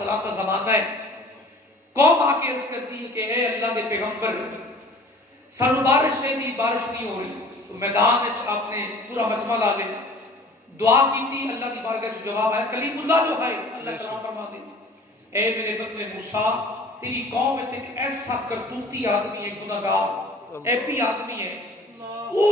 والسلام کا زمانہ ہے. قوم آ کے عرض کرتی ہے کہ اے اللہ کے پیغمبر سانو بارش نہیں ہو رہی. تو میدان آپ نے پورا مسئلہ لا دے دعا کی تھی, اللہ کی بارگاہ سے جواب آیا. کلیم اللہ جو ہے اللہ تعالیٰ فرما دے اے میرے بندے موسیٰ تیری قوم میں ایک ایسا کرتوتی آدمی ہے, گناہگار ایپی آدمی ہے, وہ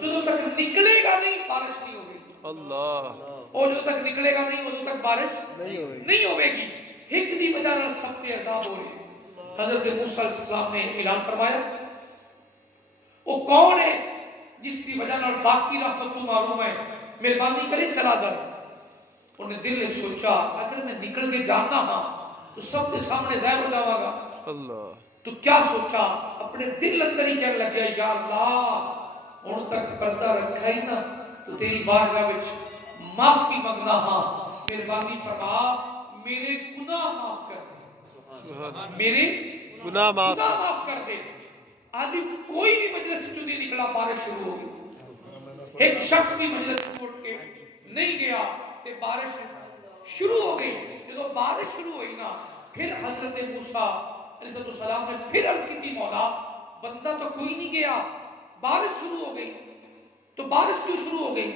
جدوں تک نکلے گا نہیں بارش نہیں ہوگی. اللہ وہ جدوں تک نکلے گا نہیں ادوں تک بارش نہیں ہوے گی. ایک دی وجہ سے سب کے عذاب ہو رہے. حضرت موسیٰ علیہ السلام نے اعلان فرمایا وہ کون ہے جس کی وجہ سے باقی رحمت تو معلوم ہے, مہربانی کرے چلا جائے. انہوں نے دل نے سوچا اگر میں نکل کے جانا ہاں تو سب کے سامنے ظاہر ہو جاواں گا. اللہ تو کیا سوچا اپنے دل اندر ہی کہنے لگا یا اللہ ہن تک پردہ رکھا ہی نہ تو تیری بارگاہ وچ معافی منگنا ہاں, مہربانی فرما میرے گناہ معاف کر دے, میرے گناہ معاف کر دے. آج کوئی بھی مجلس چوں نہیں نکلا بارش شروع ہو گئی. ایک شخص بھی مجلس چھوڑ کے نہیں گیا کہ بارش شروع ہو گئی. جب بارش شروع ہوئی نا پھر حضرت موسیٰ علیہ السلام نے پھر عرض کی مولا بندہ تو کوئی نہیں گیا, بارش شروع ہو گئی تو بارش کیوں شروع ہو گئی؟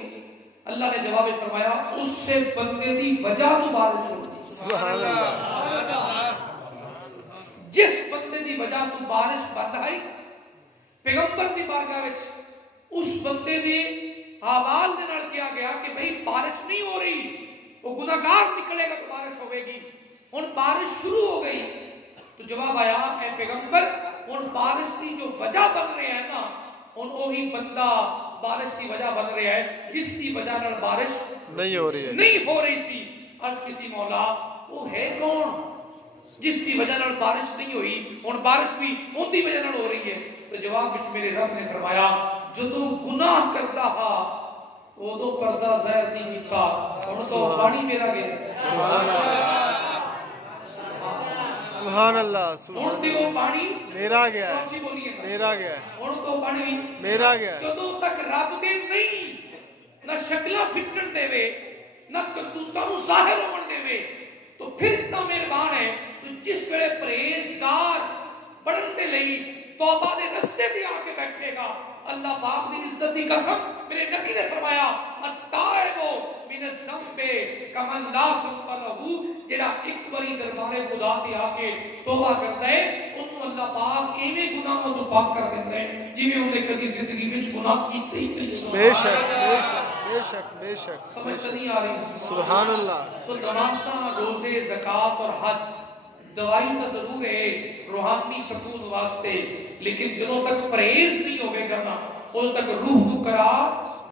اللہ نے جواب فرمایا اس سے بندے دی وجہ تو بارش ہو گئی. سبحان اللہ. جس بندے دی وجہ تو بارش بند آئی پیغمبر دی بارگاہ وچ اس بندے دی حوال دے نال کیا گیا کہ بھئی بارش نہیں ہو رہی, وہ گناہگار نکلے گا تو بارش ہوے گی. ہن بارش شروع ہو گئی تو جواب آیا اے پیغمبر ہن بارش کی جو وجہ بن رہی ہے نا ہن وہی بندہ بارش کی وجہ بن رہا ہے جس کی وجہ نال بارش نہیں ہو رہی سی. عرض کی مولا وہ ہے کون جس کی وجہ نال بارش نہیں ہوئی, ہن بارش بھی ان دی وجہ نال ہو رہی ہے؟ تو جواب وچ میرے رب نے فرمایا جدوں گناہ کردا ہا اودوں پردہ ظاہر نہیں کیتا, ہن تو پانی میرا گیا. سبحان اللہ سبحان اللہ. ہن تے وہ پانی میرا گیا ہے, میرا گیا ہے. ہن تو پانی میرا گیا ہے. جدوں تک رب دے نہیں نہ شکلاں پھٹن دے وے نہ کرتوتاں نوں ظاہر ہون دے وے تو پھر اتنا مہربان ہے تو جس ویلے پرہیزگار بڑھن دے لئی توبہ دے رستے تے آ کے بیٹھے گا اللہ پاک دی عزت دی قسم میرے نبی نے فرمایا التائب من الذنب کمن لا ذنب لہ, جڑا ایک باری دربار خدا تے آ کے توبہ کرتا ہے اونوں اللہ پاک ایویں گناہوں تو پاک کر دیندا ہے جویں اونے کبھی زندگی وچ گناہ کیتے ہی نہیں. بے شک بے شک بے شک بے شک سمجھ نہیں آ رہی. سبحان اللہ. تو نمازاں روزے زکات اور حج دوائی تو ضرور ہے روحانی سکون واسطے, لیکن جدوں تک پرہیز نہیں ہوے گا نا ادوں تک روح کو قرار